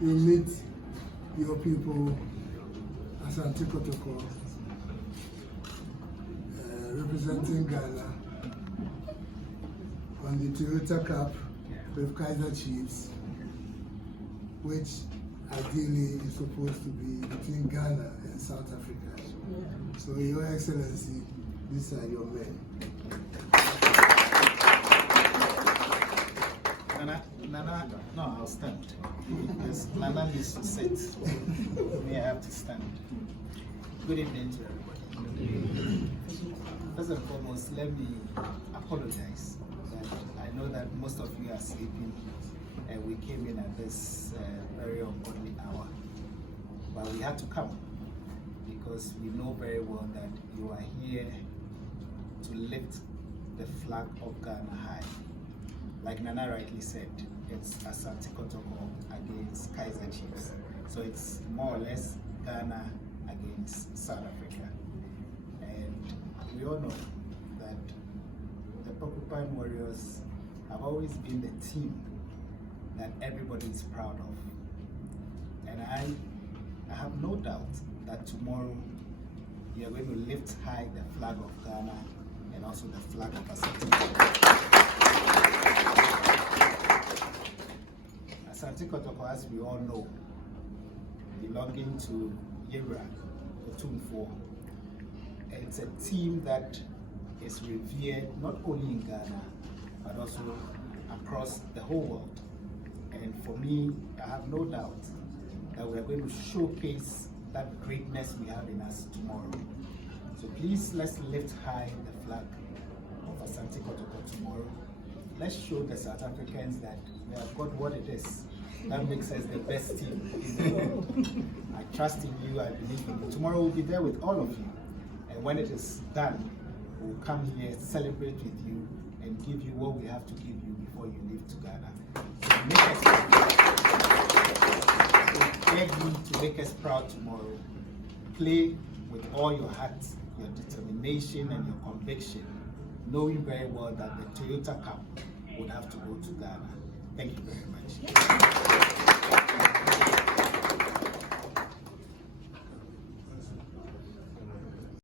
you meet your people, Asante Kotoko, representing Ghana on the Toyota Cup with Kaiser Chiefs, which ideally is supposed to be between Ghana and South Africa. So, Your Excellency, these are your men. Nana, no, I'll stand. Because Nana needs to sit. Me, I have to stand. Good evening to everybody. First and foremost, let me apologize. I know that most of you are sleeping, and we came in at this very ungodly hour. But we had to come because we know very well that you are here to lift the flag of Ghana high. Like Nana rightly said, it's Asante Kotoko against Kaiser Chiefs. So it's more or less Ghana against South Africa. And we all know that the Porcupine Warriors have always been the team that everybody is proud of. And I have no doubt that tomorrow we are going to lift high the flag of Ghana and also the flag of Asante. Asante Kotoko, as we all know, belonging to Yera, Otumfuo. It's a team that is revered not only in Ghana, but also across the whole world. And for me, I have no doubt that we are going to showcase that greatness we have in us tomorrow. So please, let's lift high the flag of Asante Kotoko tomorrow. Let's show the South Africans that we have got what it is. That makes us the best team in the world. I trust in you, I believe in you. Tomorrow we'll be there with all of you. And when it is done, we'll come here, celebrate with you, and give you what we have to give you before you leave to Ghana. So beg you to make us proud tomorrow. Play with all your heart, your determination, and your conviction, knowing very well that the Toyota Cup would have to go to Ghana. Thank you very much.